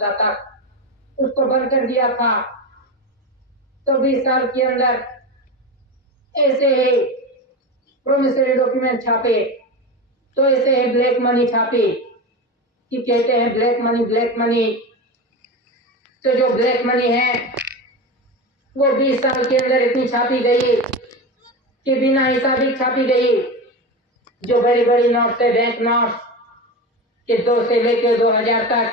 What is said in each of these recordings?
2014 तक उसको बंद कर दिया था। तो 20 साल के अंदर ऐसे ही प्रोमिसरी डॉक्यूमेंट छापे, तो ऐसे ही ब्लैक मनी छापी कि कहते हैं ब्लैक मनी। तो जो ब्लैक मनी है वो 20 साल के अंदर इतनी छापी गई कि बिना हिसाबी छापी गई। जो बड़ी बड़ी नोट थे, बैंक नोट के 2 से लेकर 2000 तक,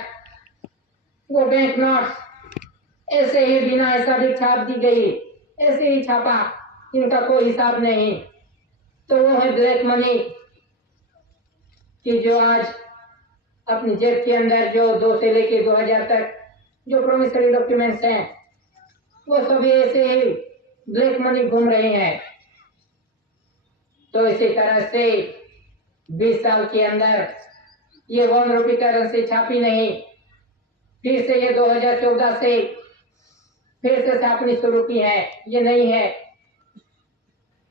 वो बैंक नोट ऐसे ही बिना हिसाबी छाप दी गई, ऐसे ही छापा, इनका कोई हिसाब नहीं। तो वो है ब्लैक मनी कि जो आज अपनी जेब के अंदर जो 2 से लेकर 2000 तक जो प्रोमिसरी डॉक्यूमेंट्स हैं वो सभी ऐसे ही ब्लैक मनी घूम रहे हैं। तो इसी तरह से 20 साल के अंदर ये 1 रुपये करेंसी छापी नहीं, फिर से ये 2014 से फिर से छापनी शुरू की है, ये नहीं है।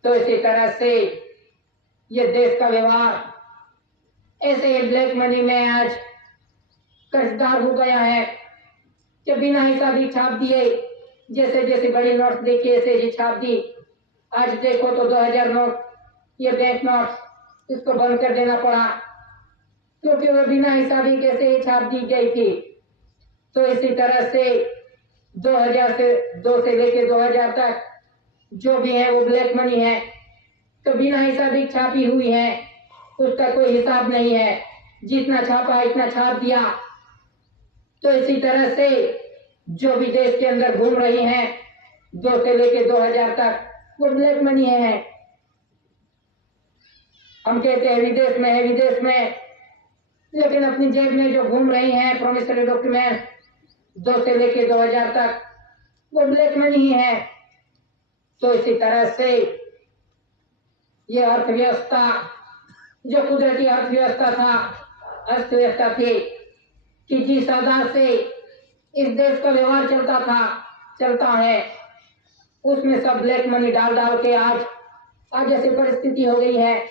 तो इसी तरह से ये देश का व्यवहार ऐसे ही ब्लैक मनी में आज कर्जदार हो गया है कि बिना हिसाबी छाप दिए, जैसे जैसे बड़ी नोट देखी ऐसे ही छाप दी। आज देखो तो 2000 नोट, ये बैंक नोट, इसको बंद कर देना पड़ा क्योंकि वो बिना हिसाबी कैसे ही छाप दी गई थी। तो इसी तरह से 2 से लेकर 2000 तक जो भी है वो ब्लैक मनी है, तो बिना हिसाबी छापी हुई है, उसका कोई हिसाब नहीं है, जितना छापा इतना छाप दिया। तो इसी तरह से जो भी देश के अंदर घूम रही हैं 2 से लेकर 2000 तक, वो ब्लैक मनी है। हम कहते हैं विदेश में है, विदेश में, लेकिन अपनी जेब में जो घूम रही हैं प्रोमिसरी डॉक्यूमेंट 2 से लेकर 2000 तक, वो ब्लैक मनी ही है। तो इसी तरह से ये अर्थव्यवस्था जो कुदरती अर्थव्यवस्था था, अर्थव्यवस्था थी कि जिस आधार से इस देश का व्यवहार चलता है, उसमें सब ब्लैक मनी डाल डाल के आज ऐसी परिस्थिति हो गई है,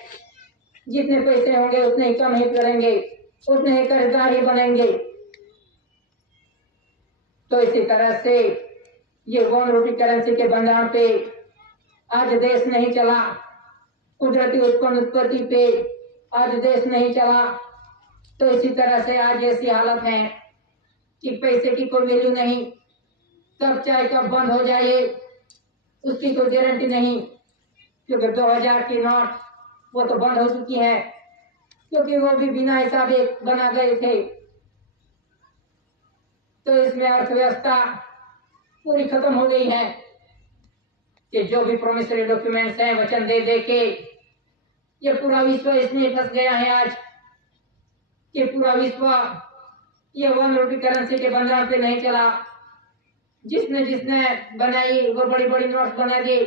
जितने पैसे होंगे उतने ही कम ही करेंगे, उतने ही कर्जदार ही बनेंगे। तो इसी तरह से ये 1 रुपये करेंसी के बंधन पे आज देश नहीं चला, कुदरती उत्पत्ति पे आज देश नहीं चला। तो इसी तरह से आज ऐसी हालत है कि पैसे की कोई वैल्यू नहीं, कब चाहे कब बंद हो जाए उसकी कोई गारंटी नहीं, क्योंकि 2000 की नोट वो तो बंद हो चुकी है, क्योंकि वो भी बिना हिसाबे बना गए थे। तो इसमें अर्थव्यवस्था पूरी खत्म हो गई है कि जो भी प्रोमिसरी डॉक्यूमेंट्स हैं वचन दे दे के ये पूरा विश्व इसमें फंस गया है आज कि पूरा विश्व ये 1 रुपये करेंसी के बंधन पे नहीं चला। जिसने जिसने बनाई वो बड़ी बड़ी नोट्स बना दी,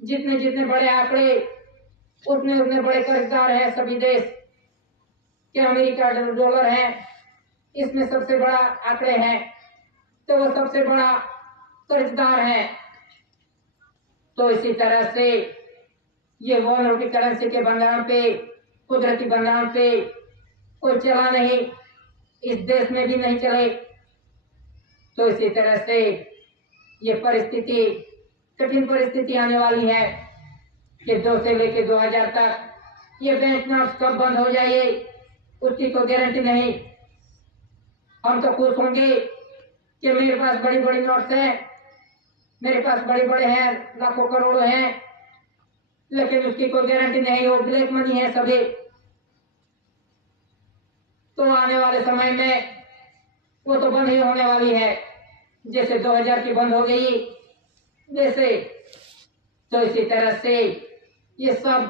जितने जितने बड़े आंकड़े उतने उतने बड़े कर्जदार हैं सभी देश के। अमेरिका डॉलर है, इसमें सबसे बड़ा आंकड़े हैं, तो वो सबसे बड़ा कर्जदार है। तो इसी तरह से ये 1 रुपये करेंसी के बंधन पे, कुदरती बंधन पे कोई चला नहीं, इस देश में भी नहीं चले। तो इसी तरह से ये परिस्थिति, कठिन परिस्थिति आने वाली है कि 2 से लेकर 2000 तक ये बैंक नोट कब बंद हो जाए उसकी कोई गारंटी नहीं। हम तो खुश होंगे कि मेरे पास बड़ी बड़ी नोट्स हैं, मेरे पास बड़े बड़े हैं, लाखों करोड़ों हैं, लेकिन उसकी कोई गारंटी नहीं, वो ब्लैक मनी है सभी। तो आने वाले समय में वो तो बंद ही होने वाली है, जैसे 2000 की बंद हो गई जैसे। तो इसी तरह से ये सब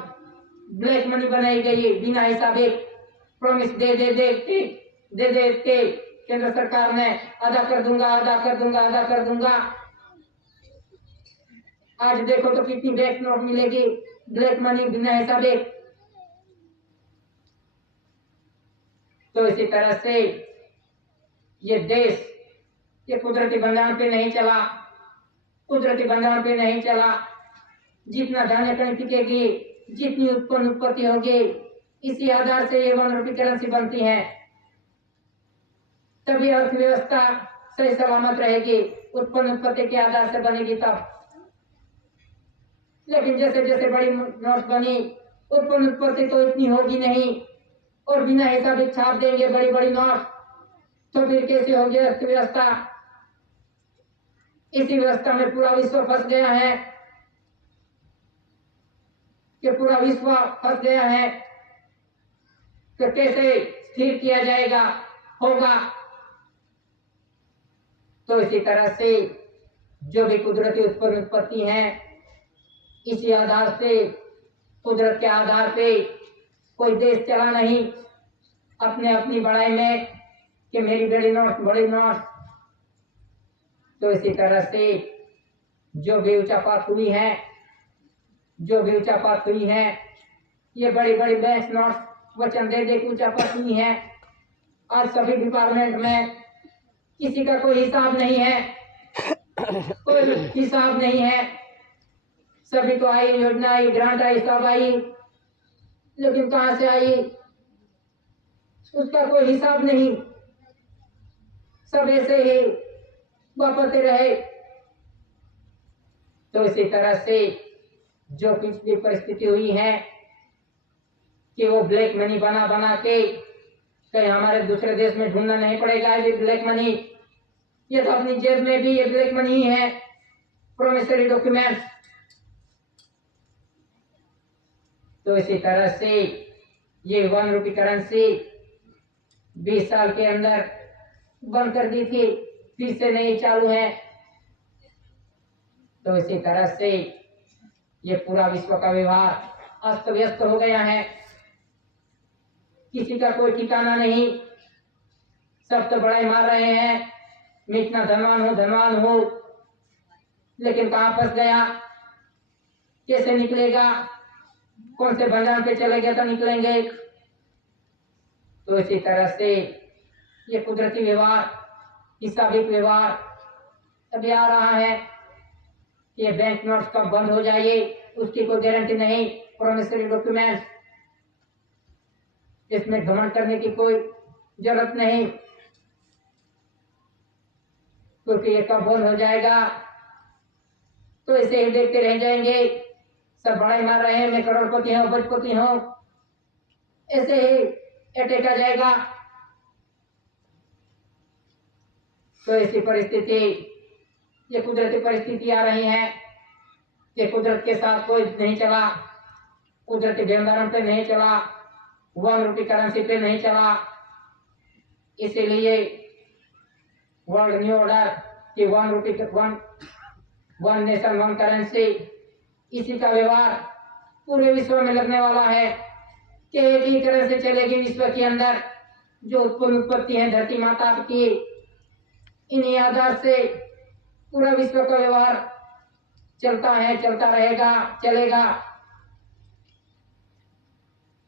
ब्लैक मनी बनाई गई बिना हिसाबे, प्रॉमिस दे के केंद्र सरकार ने अदा कर दूंगा। आज देखो तो कितनी बैंक नोट मिलेगी, ब्लैक मनी बिना हिसाबे। तो इसी तरह से ये देश ये कुदरती बंधन पे नहीं चला, जितना धान्य कहीं टिकेगी, जितनी उत्पत्ति होगी, इसी आधार से ये 1 रुपये करेंसी बनती है। तभी अर्थव्यवस्था सही सलामत रहेगी, उत्पन्न उत्पत्ति के आधार से बनेगी तब। लेकिन जैसे जैसे बड़ी नोट बनी, उत्पन्न उत्पत्ति तो इतनी होगी नहीं, और बिना हिसाब छाप देंगे बड़ी बड़ी नोट, तो फिर कैसे होगी अर्थव्यवस्था। इसी व्यवस्था में पूरा विश्व फंस गया है, कि पूरा विश्व फंस गया है, तो कैसे स्थिर किया जाएगा, होगा। तो इसी तरह से जो भी कुदरती उत्पन्न उत्पत्ति है, इसी आधार से, कुदरत के आधार पे कोई देश चला नहीं अपने अपनी बड़ाई में कि मेरी बड़ी नोट बड़ी नोट। तो इसी तरह से जो भी ऊंचापात हुई है, जो भी ऊंचापात हुई है, ये बड़ी बड़ी बैंक नोट वचन दे दे ऊंचापात हुई है। आज सभी डिपार्टमेंट में किसी का कोई हिसाब नहीं है, कोई हिसाब नहीं है। सभी को आई योजना आई, ग्रांट आई, सब आई, लेकिन कहां से आई उसका कोई हिसाब नहीं। सब ऐसे ही वापरते रहे। तो इसी तरह से जो पिछली परिस्थिति हुई है कि वो ब्लैक मनी बना बना के कहीं हमारे दूसरे देश में ढूंढना नहीं पड़ेगा ये ब्लैक मनी, ये तो अपनी जेब में भी ये ब्लैक मनी ही है, प्रोमिसरी डॉक्यूमेंट्स। तो इसी तरह से ये 1 रुपये करेंसी 20 साल के अंदर बंद कर दी थी, फिर से नहीं चालू है। तो इसी तरह से ये पूरा विश्व का व्यवहार अस्त व्यस्त हो गया है, किसी का कोई ठिकाना नहीं। सब तो बड़ाई मार रहे हैं, मैं इतना धनवान हूं, लेकिन कहां फंस गया, कैसे निकलेगा, कौन से भंडार पे चले गए तो निकलेंगे। तो इसी तरह से ये कुदरती व्यवहार, हिसाबिक व्यवहार अभी आ रहा है कि ये बैंक नोट्स कब बंद हो जाए उसकी कोई गारंटी नहीं। प्रोमिसरी डॉक्यूमेंट्स, इसमें घमंड करने की कोई जरूरत नहीं, क्योंकि ये कब बंद हो जाएगा तो इसे ही देखते रह जाएंगे। सब बड़ाई मार रहे हैं, मैं करोड़पति हूँ, बजपति हूँ, ऐसे ही अटैक आ जाएगा। तो ऐसी परिस्थिति, ये कुदरती परिस्थिति आ रही है कि कुदरत के साथ कोई नहीं चला, कुदरती भंडारण पे नहीं चला, 1 रुपये करेंसी पे नहीं चला। इसीलिए वर्ल्ड न्यू ऑर्डर की 1 रुपये 1 नेशन 1 करेंसी, इसी का व्यवहार पूरे विश्व में लगने वाला है कि एक ही करेंसी चलेगी विश्व के अंदर। जो उत्पन्न उत्पत्ति है धरती माता की, इन्हीं आधार से पूरा विश्व का व्यवहार चलता है, चलता रहेगा, चलेगा।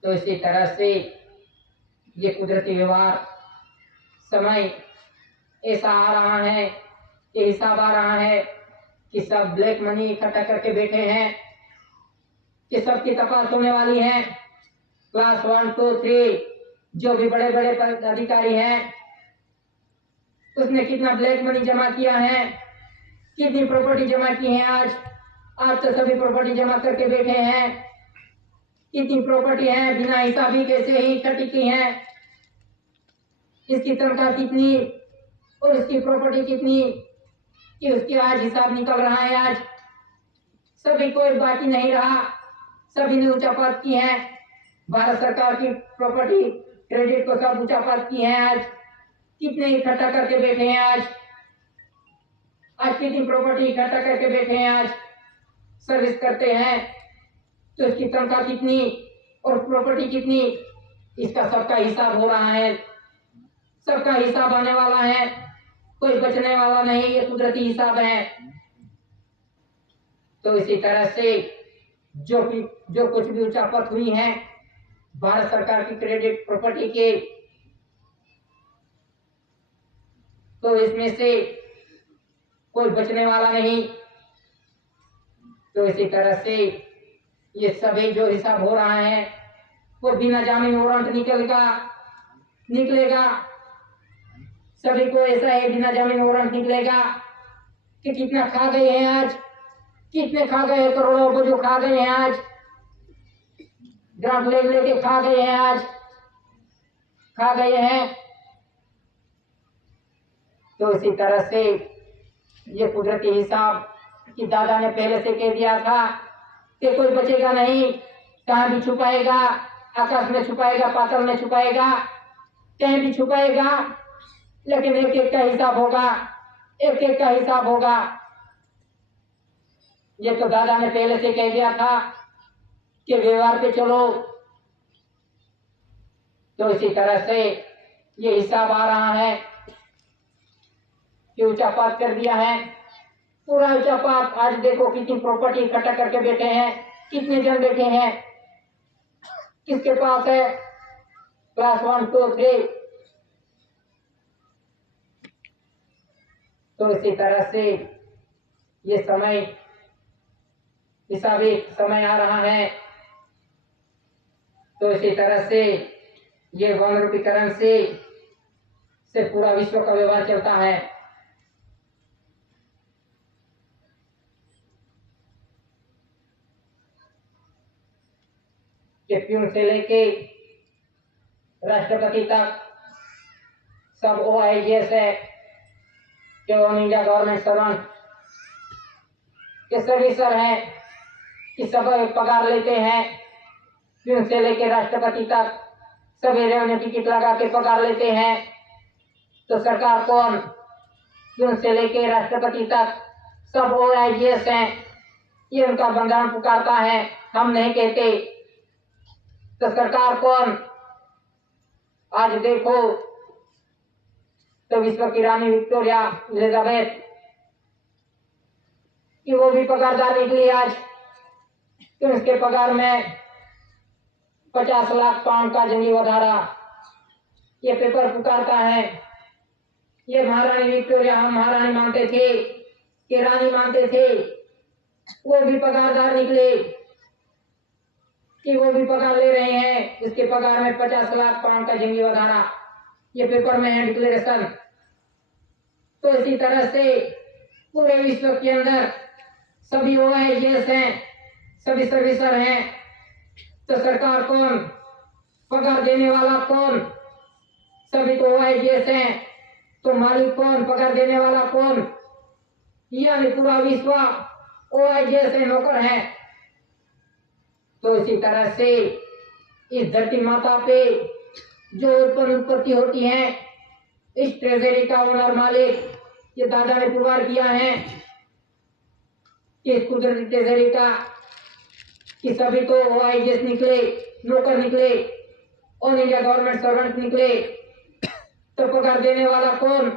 तो इसी तरह से ये कुदरती व्यवहार समय ऐसा आ रहा है, ये हिसाब आ रहा है कि सब ब्लैक मनी इकट्ठा करके बैठे हैं, कि सबकी तपास होने वाली है। क्लास 1, 2, 3 जो भी बड़े बड़े अधिकारी हैं, उसने कितना ब्लैक मनी जमा किया है, कितनी प्रॉपर्टी जमा की है। आज तो सभी प्रॉपर्टी जमा करके बैठे हैं। कितनी प्रॉपर्टी है बिना हिसाबी कैसे ही इकट्ठी की है, इसकी तनख्वाह कितनी और इसकी प्रॉपर्टी कितनी, कि उसकी आज हिसाब निकल रहा है। आज सभी कोई बाकी नहीं रहा, सभी ने ऊंचापात की है। भारत सरकार की प्रॉपर्टी क्रेडिट को सब ऊंचापात की है। आज कितने इकट्ठा करके बैठे हैं। आज कितनी प्रॉपर्टी इकट्ठा करके बैठे हैं। आज सर्विस करते हैं तो इसकी तनख्वाह कितनी और प्रॉपर्टी कितनी, इसका सबका हिसाब हो रहा है, सबका हिसाब आने वाला है, कोई बचने वाला नहीं। ये कुदरती हिसाब है। तो इसी तरह से जो कुछ भी ऊंचापत हुई है भारत सरकार की क्रेडिट प्रॉपर्टी के, तो इसमें से कोई बचने वाला नहीं। तो इसी तरह से ये सभी जो हिसाब हो रहा है वो बिना जामीन वारंट निकलेगा। सभी को ऐसा है बिना जमीन वारंट निकलेगा कि कितना खा गए हैं आज, कितने खा गए, करोड़ों को जो खा गए हैं आज, ग्रांट लेके खा गए हैं आज, खा गए हैं। तो इसी तरह से ये कुदरती हिसाब कि दादा ने पहले से कह दिया था कि कोई बचेगा नहीं, कहाँ भी छुपाएगा, आकाश में छुपाएगा, पाताल में छुपाएगा, कहीं भी छुपाएगा, लेकिन एक एक का हिसाब होगा, एक एक का हिसाब होगा। ये तो दादा ने पहले से कह दिया था कि व्यवहार पे चलो। तो इसी तरह से ये हिसाब आ रहा है कि ऊंचापात कर दिया है, पूरा ऊंचापात। आज देखो कितनी प्रॉपर्टी इकट्ठा करके बैठे हैं, कितने जन बैठे हैं, किसके पास है क्लास 1, 2, 3। तो इसी तरह से ये समय हिसाबी समय आ रहा है। तो इसी तरह से ये वर्ण रूपीकरण से पूरा विश्व का व्यवहार चलता है। प्यून से लेके राष्ट्रपति तक सब OIGS है कि ऑल इंडिया गवर्नमेंट सर्वेंट के सर्विसर हैं कि सब पगार लेते हैं। प्यून से लेके राष्ट्रपति तक सभी रेवेन्यू टिकट लगा के पगार लेते हैं। तो सरकार कौन? प्यून से लेके राष्ट्रपति तक सब OIGS हैं। ये उनका बंगान पुकारता है, हम नहीं कहते। तो सरकार कौन? आज देखो तो विश्व की रानी विक्टोरिया एलिजाबेथ कि वो भी पगारदार निकली आज। तो उसके पगार में 50 लाख पाउंड का जंगी वधारा ये पेपर पुकारता है। ये महारानी विक्टोरिया हम महारानी मानते थे कि रानी मानते थे, वो भी पगारदार निकले कि वो भी पगार ले रहे हैं। इसके पगार में 50 लाख पाउंड का जंगी वधारा ये पेपर में है डिक्लेरेशन। तो इसी तरह से पूरे विश्व के अंदर सभी OIGS हैं, सभी सर्विसर हैं। तो सरकार कौन? पगार देने वाला कौन? सभी तो OIGS हैं। तो मालिक कौन? पगार देने वाला कौन? यानी पूरा विश्व OIGS है, नौकर है। तो इसी तरह से इस धरती माता पे जो उत्पत्ति होती है, इस ट्रेजरी का ओनर मालिक ये दादा ने पुरवार किया है कि इस कुदरती ट्रेजरी का कि सभी तो OIGS निकले, नौकर निकले, ऑल इंडिया गवर्नमेंट सर्वेंट निकले। तो पगार देने वाला कौन?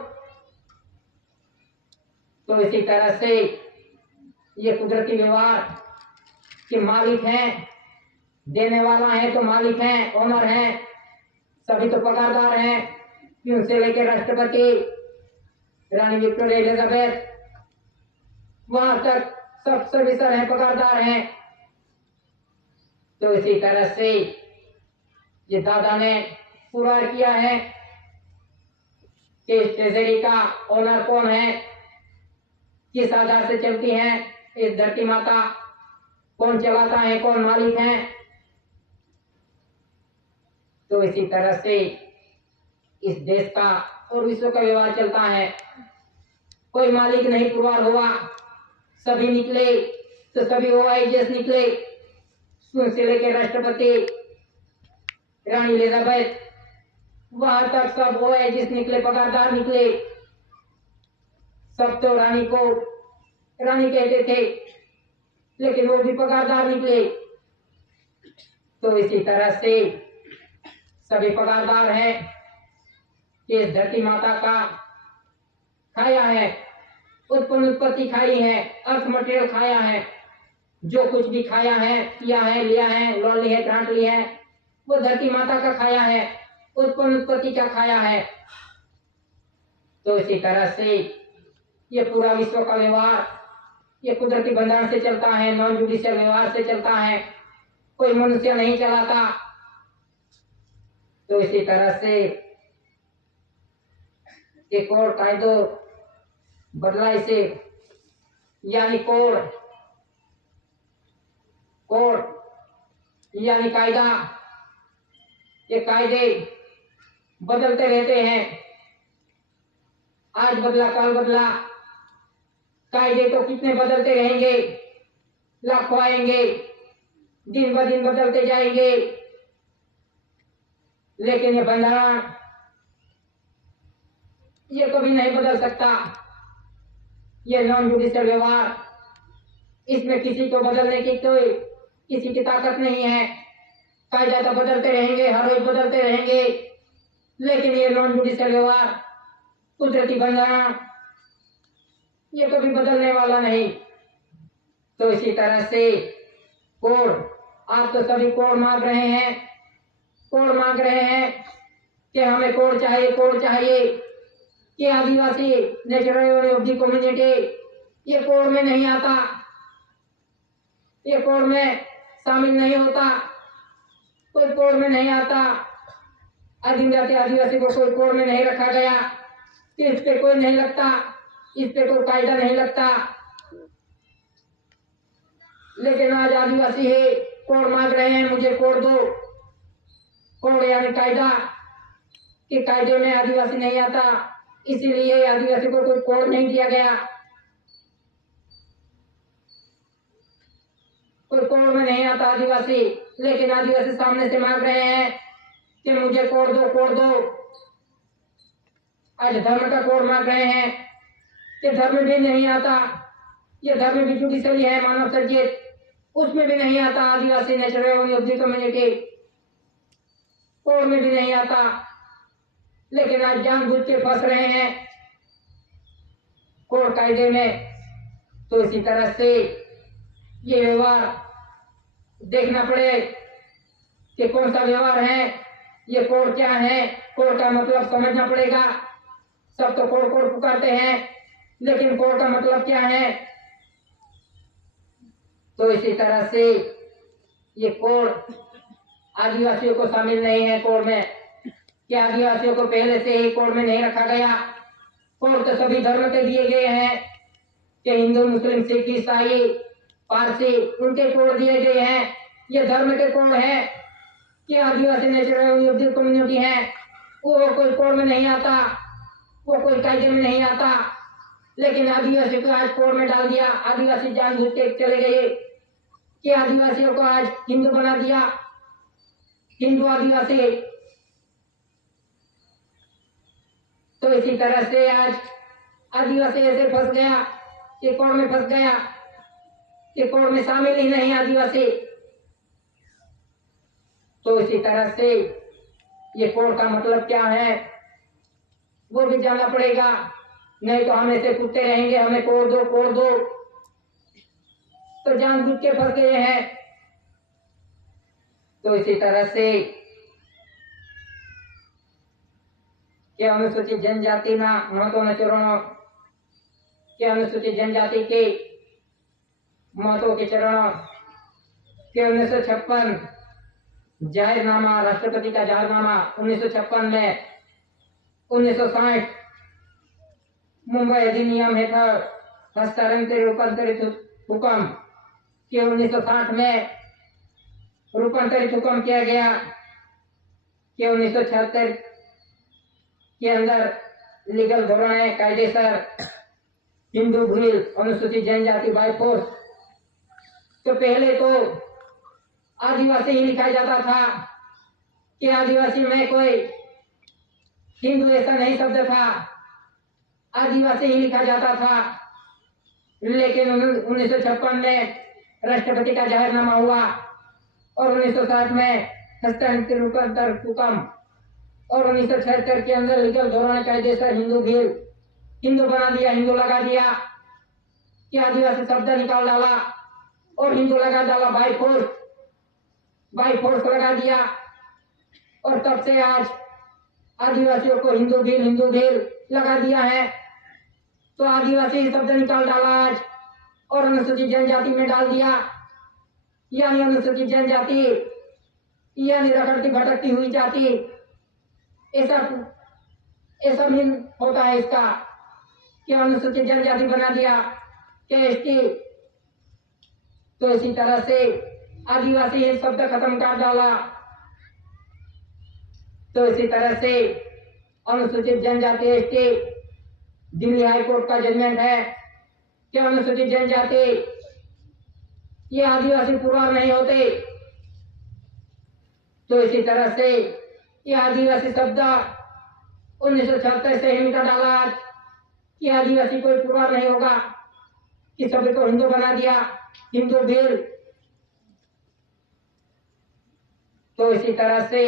तो इसी तरह से ये कुदरती व्यवहार के मालिक हैं, देने वाला है तो मालिक हैं, ओनर हैं, सभी तो पगारदार हैं। प्यून से लेकर राष्ट्रपति रानी विक्टोरिया एलिजाबेथ वहां तक सब सर्विसर हैं, पगारदार हैं। तो इसी तरह से ये दादा ने पुरवार किया है कि इस ट्रेजरी का ओनर कौन है, किस आधार से चलती है इस धरती माता, कौन चलाता है, कौन मालिक है। तो इसी तरह से इस देश का और विश्व का व्यवहार चलता है। कोई मालिक नहीं पुरवार हुआ, सभी निकले। तो सभी OIGS निकले, से लेकर राष्ट्रपति रानी एलिजाबेथ वहां तक सब OIGS निकले, पगारदार निकले। सब तो रानी को रानी कहते थे, लेकिन वो भी पगारदार निकले। तो इसी तरह से सभी पगारदार हैं कि इस धरती माता का खाया है, उत्पत्ति खाई है, अर्थ मटेरियल खाया है। जो कुछ भी खाया है, किया है, लिया है, लोन ली है, ग्रांट ली है, वो धरती माता का खाया है, उत्पत्ति का खाया है। तो इसी तरह से ये पूरा विश्व का व्यवहार ये कुदरती बंधन से चलता है, नॉन जुडिशियल व्यवहार से चलता है, कोई मनुष्य नहीं चलाता। तो इसी तरह से एक और कायदो बदला इसे, यानी कोड यानी कायदा। ये कायदे बदलते रहते हैं, आज बदला कल बदला, कायदे तो कितने बदलते रहेंगे, लाखों आएंगे, दिन ब दिन बदलते जाएंगे, लेकिन ये बंधारण ये कभी नहीं बदल सकता। ये नॉन जुडिशियल व्यवहार, इसमें किसी को बदलने की कोई किसी की ताकत नहीं है। कायदा तो बदलते रहेंगे, हर रोज बदलते रहेंगे, लेकिन ये नॉन जुडिशियल व्यवहार, कुदरती बंधारण, ये कभी बदलने वाला नहीं। तो इसी तरह से कोड, आप तो सभी कोड मांग रहे हैं, कोड मांग रहे हैं कि हमें कोड चाहिए, कोड चाहिए कि आदिवासी नेचुरल ऑफ द कम्युनिटी ये कोड में नहीं आता, ये कोड में शामिल नहीं होता, कोई कोड में नहीं आता। आदिम जाति आदिवासी को कोई कोड में नहीं रखा गया, इस पे कोई नहीं लगता, इस पे कोई कायदा नहीं लगता। लेकिन आज आदिवासी है, कोड मांग रहे हैं, मुझे कोड दो। कोड यानी कायदा, कि कायदे में आदिवासी नहीं आता, इसीलिए आदिवासी को कोई कोड नहीं दिया गया, कोई कोड में नहीं आता आदिवासी। लेकिन आदिवासी सामने से मांग रहे हैं कि मुझे कोड दो, कोड दो। आज धर्म का कोड मांग रहे हैं कि धर्म भी नहीं आता, ये धर्म भी जुडिशरी है, मानव सचेत, उसमें भी नहीं आता आदिवासी natural of the community, code में भी नहीं आता। लेकिन आज जानबूझ के फंस रहे हैं कोड कायदे में। तो इसी तरह से ये व्यवहार देखना पड़े कि कौन सा व्यवहार है, ये कोड क्या है, कोड का मतलब समझना पड़ेगा। सब तो कोड कोड पुकारते हैं, लेकिन कोड का मतलब क्या है। तो इसी तरह से ये कोड आदिवासियों को शामिल नहीं है कोड में, कि आदिवासियों को पहले से ही कोड में नहीं रखा गया। कोड तो सभी धर्म के दिए गए हैं, कि हिंदू मुस्लिम सिख ईसाई पारसी उनके कोड दिए गए हैं। ये धर्म के कोड है कि आदिवासी नेचुरल कम्युनिटी है, वो कोई कोड में नहीं आता, वो कोई कायदे में नहीं आता। लेकिन आदिवासी को आज कोड में डाल दिया, आदिवासी जानबूझ के चले गए कि आदिवासियों को आज हिंदू बना दिया, हिंदू आदिवासी। तो इसी तरह से आज आदिवासी ऐसे फंस गया कि कोड में फंस गया, कि कोड में शामिल ही नहीं आदिवासी। तो इसी तरह से ये कोड का मतलब क्या है वो भी जानना पड़ेगा, नहीं तो हम ऐसे पूछते रहेंगे हमें कोड दो, कोड दो, तो जानबूझ के फंस गए हैं। तो इसी तरह से कि अनुसूचित जनजाति ना महत्व न चरणों, कि अनुसूचित जनजाति के महत्व के चरणों के 1956 जाहिरनामा, राष्ट्रपति का जाहिरनामा 1956 में 1960 मुंबई अधिनियम हेतु हस्तांतरित रूपांतरित हुक्म के 1960 में रूपांतरित हुक्म किया गया, कि 1976 के अंदर लीगल धोरण है कायदेसर हिंदू भील अनुसूचित जनजाति बाय फोर्स। तो पहले तो आदिवासी ही लिखा जाता था, कि आदिवासी में कोई हिंदू ऐसा नहीं शब्द था, आदिवासी ही लिखा जाता था। लेकिन 1956 में राष्ट्रपति का जाहिरनामा हुआ और 1960 में हस्तांतरित रूपांतरित हुक्म और 1976 के अंदर लीगल धोरण कायदेसर हिंदू भील, हिंदू बना दिया, हिंदू लगा दिया, कि आदिवासी शब्द निकाल डाला और हिंदू लगा डाला, बाय फोर्स लगा दिया। और तब से आज आदिवासियों को हिंदू भील लगा दिया है। तो आदिवासी शब्द निकाल डाला आज और अनुसूचित जनजाति में डाल दिया, यानी अनुसूचित जनजाति यानी रखड़ती भटकती हुई जाति, ऐसा ये सब मीन होता है इसका कि अनुसूचित जनजाति बना दिया क्या एसटी। तो इसी तरह से आदिवासी हिंद शब्द खत्म कर डाला। तो इसी तरह से अनुसूचित जनजाति एसटी, दिल्ली हाई कोर्ट का जजमेंट है कि अनुसूचित जनजाति ये आदिवासी पूर्व नहीं होते। तो इसी तरह से ये आदिवासी शब्द 1976 से ही मिटा डाला कि आदिवासी कोई पूर्व नहीं होगा, कि सभी को हिंदू बना दिया, हिंदू बिल। तो इसी तरह से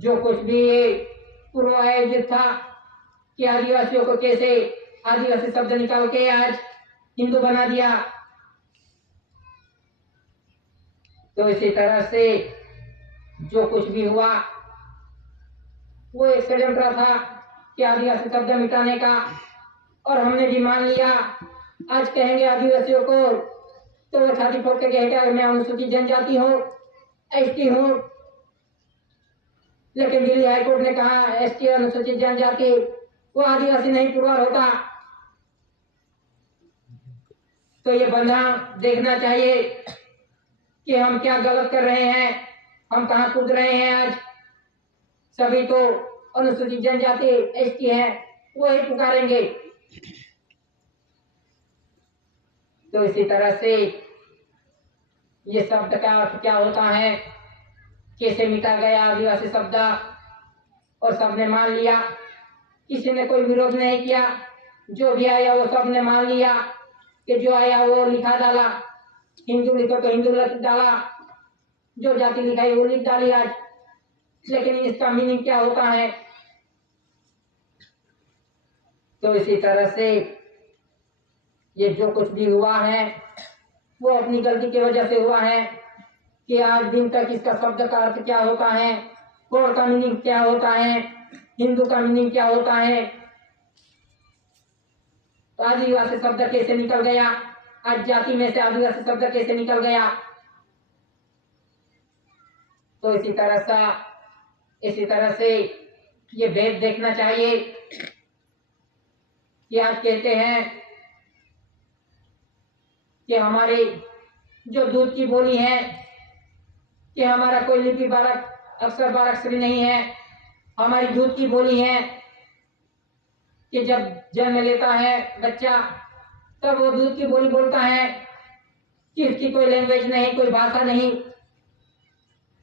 जो कुछ भी ये पूर्व आयोजित था कि आदिवासियों को कैसे आदिवासी शब्द निकाल के आज हिंदू बना दिया। तो इसी तरह से जो कुछ भी हुआ वो एक षड्यंत्र था कि आदिवासी शब्द मिटाने का, और हमने भी मान लिया। आज कहेंगे आदिवासियों को तो वो छाती ठोक के कहेगा मैं अनुसूचित जनजाति हूँ, एसटी हूँ। लेकिन दिल्ली हाईकोर्ट ने कहा एसटी अनुसूचित जनजाति वो आदिवासी नहीं पूर्व होता। तो ये बंधा देखना चाहिए कि हम क्या गलत कर रहे हैं, हम कहाँ कूद रहे हैं। आज सभी तो अनुसूचित जनजाति एसटी है वो ही पुकारेंगे। तो इसी तरह से ये शब्द का अर्थ क्या होता है, कैसे मिटा गया आदिवासी शब्द, और सबने मान लिया, किसी ने कोई विरोध नहीं किया। जो भी आया वो सबने मान लिया कि जो आया वो लिखा डाला। हिंदू लिखो तो हिंदू लिख डाला, जो जाति लिखाई वो लिख डाली आज। लेकिन इसका मीनिंग क्या होता है। तो इसी तरह से ये जो कुछ भी हुआ है वो अपनी गलती की वजह से हुआ है कि आज दिन तक इसका शब्द का अर्थ क्या होता है, कोड का मीनिंग क्या होता है, हिंदू का मीनिंग क्या होता है। तो आदिवासी शब्द कैसे निकल गया, आज जाति में से आदिवासी शब्द कैसे निकल गया। तो इसी तरह से ये भेद देखना चाहिए कि आज कहते हैं कि हमारी जो दूध की बोली है कि हमारा कोई लिपि बारक अक्षर बारक नहीं है, हमारी दूध की बोली है कि जब जन्म लेता है बच्चा तब वो दूध की बोली बोलता है कि इसकी कोई लैंग्वेज नहीं, कोई भाषा नहीं,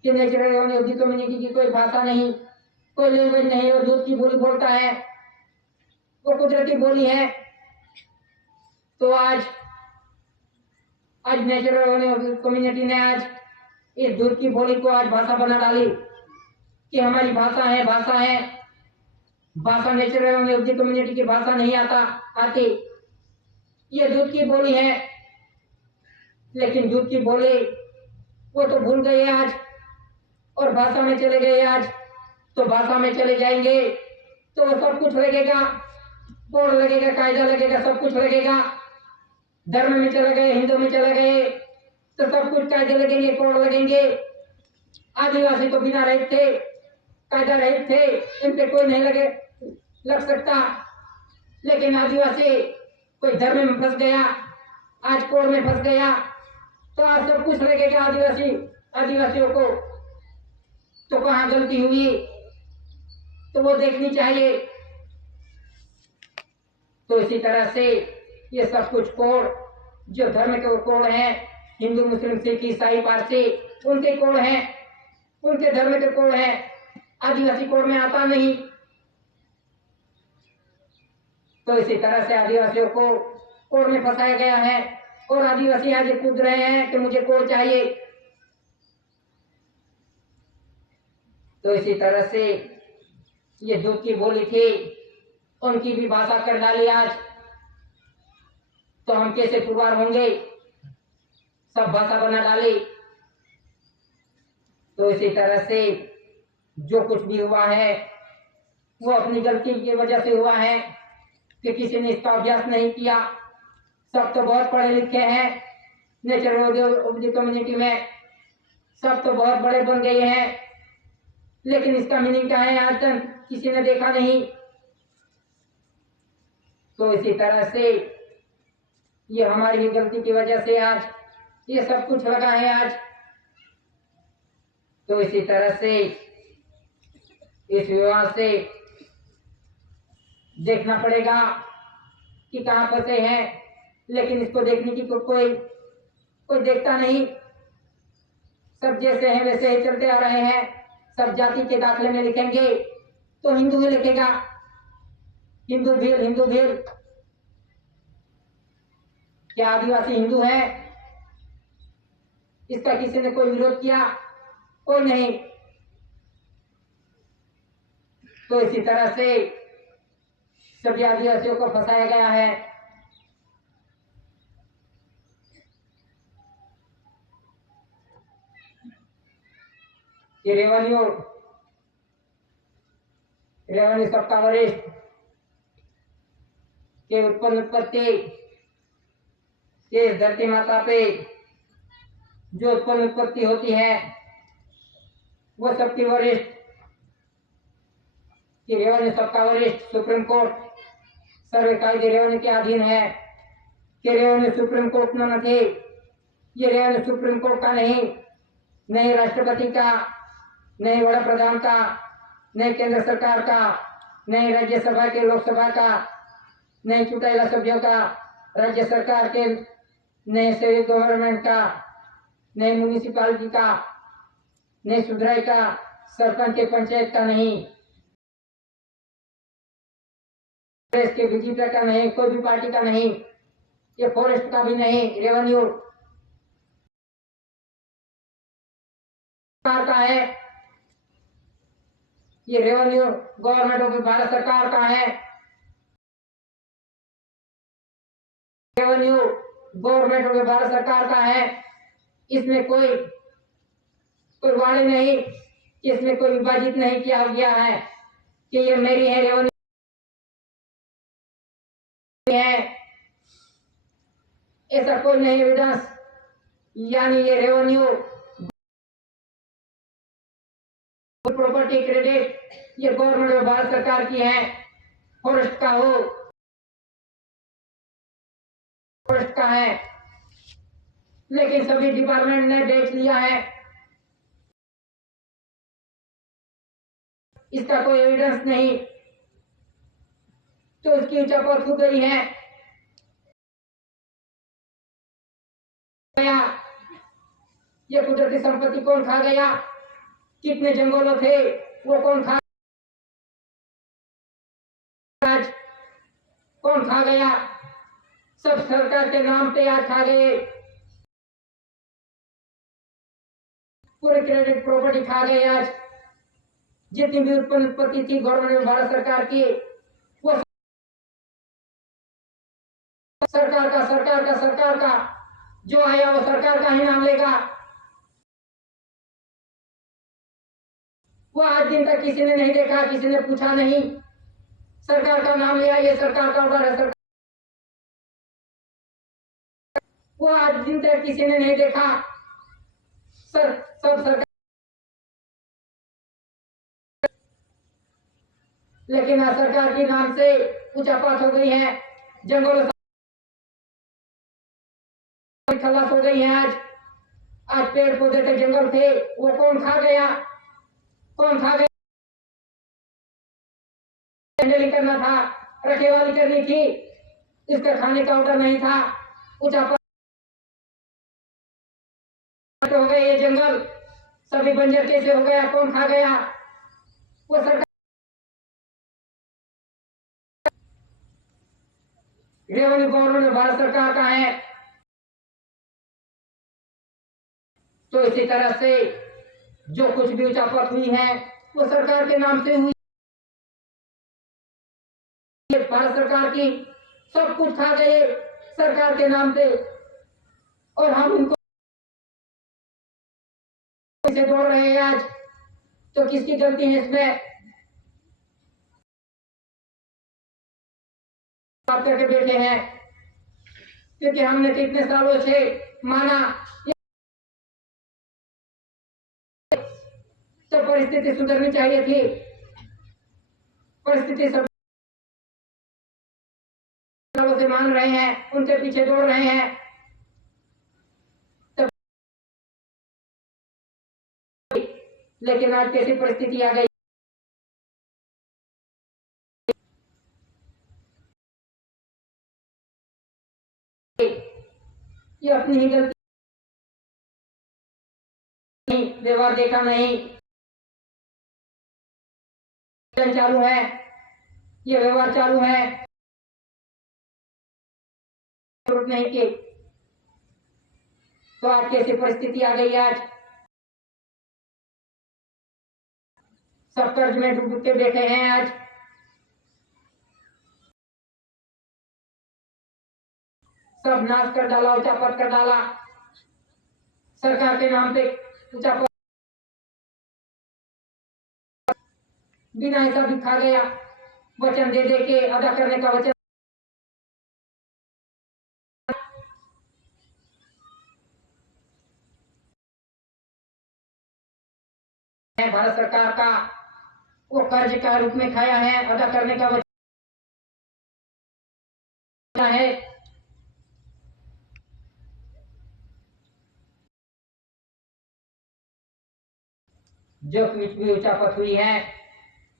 कि नेचुरल कम्युनिटी की कोई भाषा नहीं, कोई लैंग्वेज नहीं, वो दूध की बोली बोलता है, वो कुदरती बोली है। तो आज नेचुरल कम्युनिटी ने आज इस दूध की बोली को आज भाषा बना डाली कि हमारी भाषा है। भाषा नेचुरल कम्युनिटी की भाषा नहीं आती, ये दूध की बोली है। लेकिन दूध की बोली वो तो भूल गए आज और भाषा में चले गए आज। तो भाषा में चले जाएंगे तो सब कुछ लगेगा, बोर्ड लगेगा, कायदा लगेगा, सब कुछ लगेगा। धर्म में चले गए, हिंदू में चले गए तो सब कुछ कायदे लगेंगे, कोड लगेंगे। आदिवासी तो बिना रहित थे, कायदा रहित थे, इन पे कोई नहीं लग सकता। लेकिन आदिवासी कोई धर्म में फंस गया, आज कोड में फंस गया, तो आज सब कुछ लगेगा आदिवासियों को। तो कहाँ गलती हुई तो वो देखनी चाहिए। तो इसी तरह से ये सब कुछ कोड जो धर्म के कोड हैं, हिंदू मुस्लिम सिख ईसाई पारसी उनके कोड हैं, उनके धर्म के कोड हैं, आदिवासी कोड में आता नहीं। तो इसी तरह से आदिवासियों को कोड में फंसाया गया है और आदिवासी आज कूद रहे हैं कि मुझे कोड चाहिए। तो इसी तरह से ये दूध की बोली थी, उनकी भी भाषा कर डाली आज। तो हम कैसे पुरवार होंगे, सब भाषा बना डाली। तो इसी तरह से जो कुछ भी हुआ है वो अपनी गलती की वजह से हुआ है कि किसी ने इसका अभ्यास नहीं किया। सब तो बहुत पढ़े लिखे हैं नेचुरल कम्युनिटी में, सब तो बहुत बड़े बन गए हैं, लेकिन इसका मीनिंग क्या है आज तक किसी ने देखा नहीं। तो इसी तरह से ये हमारी ही गलती की वजह से आज ये सब कुछ लगा है आज। तो इसी तरह से इस विवाद से देखना पड़ेगा कि कहां फंसे हैं, लेकिन इसको देखने की कोई देखता नहीं। सब जैसे हैं वैसे ही चलते आ रहे हैं। सब जाति के दाखिले में लिखेंगे तो हिंदू ही लिखेगा, हिंदू भील। क्या आदिवासी हिंदू है? इसका किसी ने कोई विरोध किया? कोई नहीं। तो इसी तरह से सभी आदिवासियों को फंसाया गया है। कि रेवन्यू सबका वरिष्ठ के उत्पत्ति इस धरती माता पे जो उत्पत्ति होती है वो सबकी वरिष्ठ कि रेवन्यू सबका वरिष्ठ सुप्रीम कोर्ट सर्व कायदे रेवन्यू के अधीन है। कि रेवन्यू सुप्रीम कोर्ट न थे, ये रेवन्यू सुप्रीम कोर्ट का नहीं राष्ट्रपति का, नहीं वड़ा प्रधान का, नहीं केंद्र सरकार का, नहीं राज्यसभा के लोकसभा का, नहीं चुनायला सभ्यों का, राज्य सरकार के, नहीं स्टेट गवर्नमेंट का, नहीं म्यूनिसिपालिटी का, नहीं सुधराई का, सरपंच के पंचायत का नहीं, देश के बीजेपी का नहीं, कोई भी पार्टी का नहीं, ये फॉरेस्ट का भी नहीं। रेवेन्यू सरकार का है। ये रेवेन्यू गवर्नमेंट ऑफ भारत सरकार का है। रेवेन्यू गवर्नमेंट ऑफ भारत सरकार का है। इसमें कोई वाणी नहीं, इसमें कोई विभाजित नहीं किया गया है कि ये मेरी है रेवेन्यू है, ऐसा कोई नहीं एविडेंस। यानी ये रेवेन्यू प्रॉपर्टी क्रेडिट ये गवर्नमेंट ऑफ भारत सरकार की है। फॉरेस्ट का हो, फॉरेस्ट का है, लेकिन सभी डिपार्टमेंट ने बेच लिया है। इसका कोई एविडेंस नहीं, तो उसकी चपत हो गई है। ये कुदरती संपत्ति कौन खा गया? कितने जंगलों थे वो कौन खा गया? सब सरकार के नाम पे आज खा गए। पूरे क्रेडिट प्रॉपर्टी खा गए आज। जितनी भी उत्पत्ति थी गवर्नमेंट भारत सरकार की, वो सरकार का जो आया वो सरकार का ही नाम लेगा। वो आज दिन तक किसी ने नहीं देखा, किसी ने पूछा नहीं। सरकार का नाम लिया, ये सरकार का ऑर्डर है। सरकार वो आज दिन तक किसी ने नहीं देखा। सब सरकार, लेकिन आज सरकार के नाम से उचापात हो गई है। जंगलों खलास हो गई है। आज पेड़ पौधे के जंगल थे वो कौन खा गया? हैंडलिंग करना था, रखेवाली करनी थी, इसका खाने का ऑर्डर नहीं था। उचापात हो गए ये जंगल, सभी बंजर कैसे हो गया? कौन खा गया? वो सरकार। रेवेन्यू गवर्नमेंट भारत सरकार का है। तो इसी तरह से जो कुछ भी उचापत हुई है वो सरकार के नाम से हुई। भारत सरकार की सब कुछ खा गए सरकार के नाम पे, और हम उनको से दौड़ रहे हैं आज। तो किसकी गलती है इसमें? बात करके बैठे हैं क्योंकि हमने कितने सालों से माना। तो परिस्थिति सुधरनी चाहिए थी। परिस्थिति सब लोगों से मांग रहे हैं, उनके पीछे दौड़ रहे हैं, तब लेकिन आज कैसी परिस्थिति आ गई, ये अपनी ही गलती नहीं, व्यवहार देखा नहीं, चालू है, ये व्यवहार चालू है, जरूरत नहीं की, तो आज कैसी परिस्थिति आ गई। आज सब कर्ज में डूब के बैठे हैं। आज सब नाश कर डाला, उचापत कर डाला, सरकार के नाम पे उचापत, बिना हिसाब दिखा गया, वचन दे दे के अदा करने का वचन, भारत सरकार का वो कर्ज का रूप में खाया है, अदा करने का वचन है। जो कुछ भी उचापत हुई है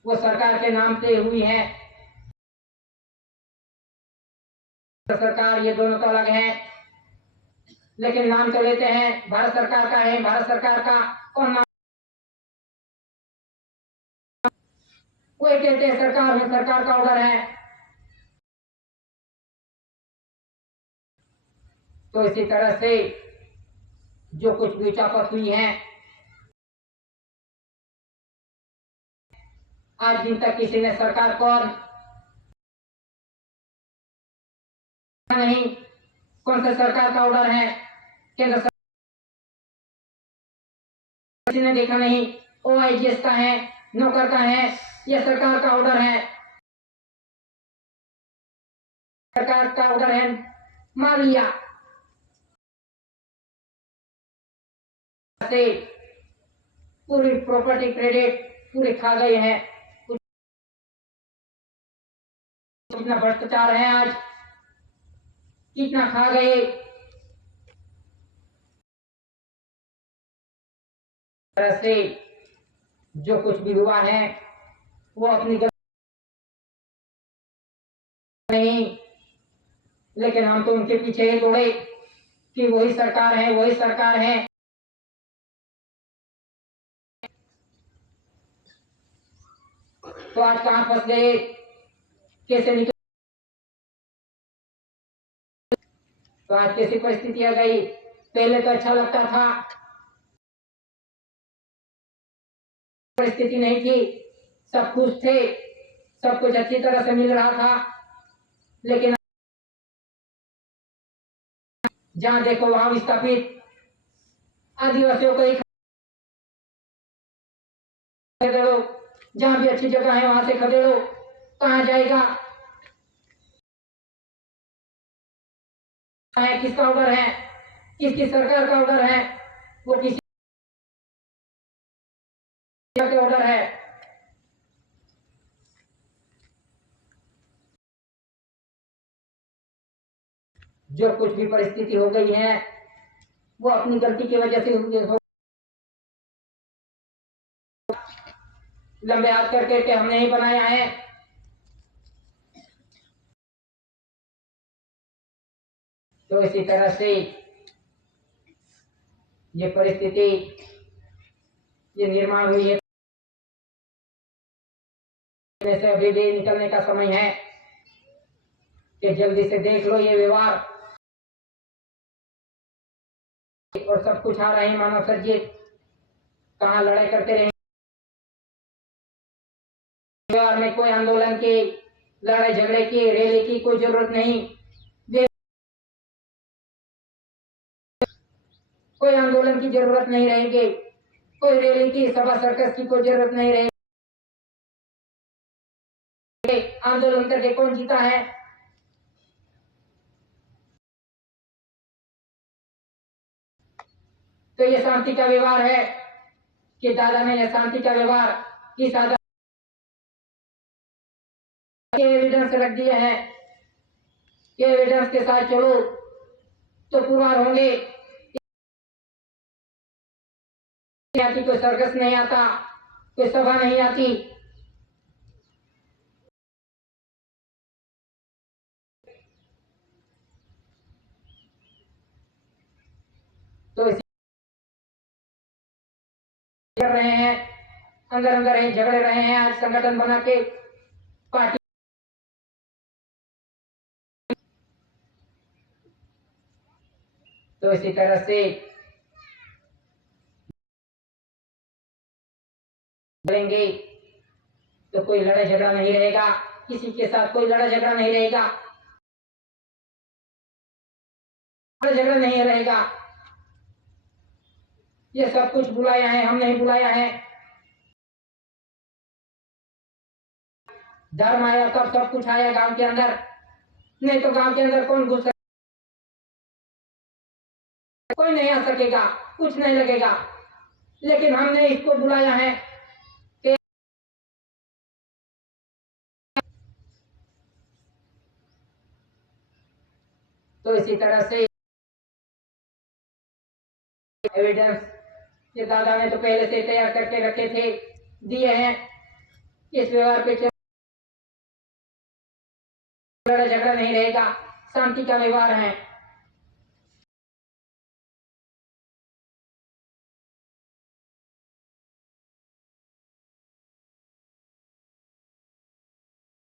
वो सरकार के नाम से हुई है। सरकार ये दोनों तो अलग है, लेकिन नाम तो लेते हैं भारत सरकार का है। भारत सरकार का और नाम वो कहते हैं सरकार में सरकार का ऑर्डर है। तो इसी तरह से जो कुछ भी उचापत हुई है, आज दिन तक किसी ने सरकार को नहीं, कौन सा सरकार का ऑर्डर है, केंद्र सरकार किसी ने देखा नहीं, OIGS का है, नौकर का है, यह सरकार का ऑर्डर है, सरकार का ऑर्डर है, मार लिया से पूरी प्रॉपर्टी क्रेडिट पूरे खा गए हैं। कितना भ्रष्टाचार है आज, कितना खा गए। तरह से जो कुछ भी हुआ है वो अपनी गलती नहीं, लेकिन हम तो उनके पीछे ही दौड़े कि वही सरकार है, वही सरकार है। तो आज कहां फंस गए, कैसे निकले, तो आज कैसी परिस्थिति आ गई। पहले तो अच्छा लगता था, परिस्थिति नहीं थी, सब खुश थे, सब कुछ अच्छी तरह से मिल रहा था, लेकिन जहां देखो वहां विस्थापित आदिवासियों को ही खदेड़ो, जहां भी अच्छी जगह है वहां से खदेड़ो, कहां जाएगा, है किसका ऑर्डर है, किसकी सरकार का ऑर्डर है, वो किसी का ऑर्डर है। जो कुछ भी परिस्थिति हो गई है वो अपनी गलती की वजह से हो, लंबे हाथ करके के हमने ही बनाया है। तो इसी तरह से ये परिस्थिति ये निर्माण हुई है, से अभी भी निकलने का समय है कि जल्दी से देख लो ये व्यवहार, और सब कुछ आ रहे हैं मानव सर्जित, कहाँ लड़ाई करते रहे, व्यवहार में कोई आंदोलन की, लड़ाई झगड़े की, रैली की कोई जरूरत नहीं, कोई आंदोलन की जरूरत नहीं रहेगी, कोई रैली की, सभा सर्कस की कोई जरूरत नहीं रहेगी। आंदोलन करके कौन जीता है, तो ये शांति का व्यवहार है कि दादा ने यह शांति का व्यवहार किस आधार एविडेंस रख दिया है कि एविडेंस के साथ चलो तो पुरवार होंगे। आती कोई सर्कस नहीं आता, कोई सभा नहीं आती। तो इसी कर रहे हैं, अंदर अंदर ही झगड़े रहे हैं। आज संगठन बना के पार्टी तो इसी तरह से बोलेंगे तो कोई लड़ाई झगड़ा नहीं रहेगा, किसी के साथ कोई लड़ाई झगड़ा नहीं रहेगा, झगड़ा नहीं रहेगा। ये सब कुछ बुलाया है, हम नहीं बुलाया है। धर्म आया तब सब कुछ आया गांव के अंदर, नहीं तो गांव के अंदर कौन घुस सकता? कोई नहीं आ सकेगा, कुछ नहीं लगेगा। लेकिन हमने इसको बुलाया है कि तो इसी तरह से एविडेंस ये दादा ने तो पहले से तैयार करके रखे थे, दिए हैं। इस व्यवहार पे लड़ाई झगड़ा नहीं रहेगा, शांति का व्यवहार है।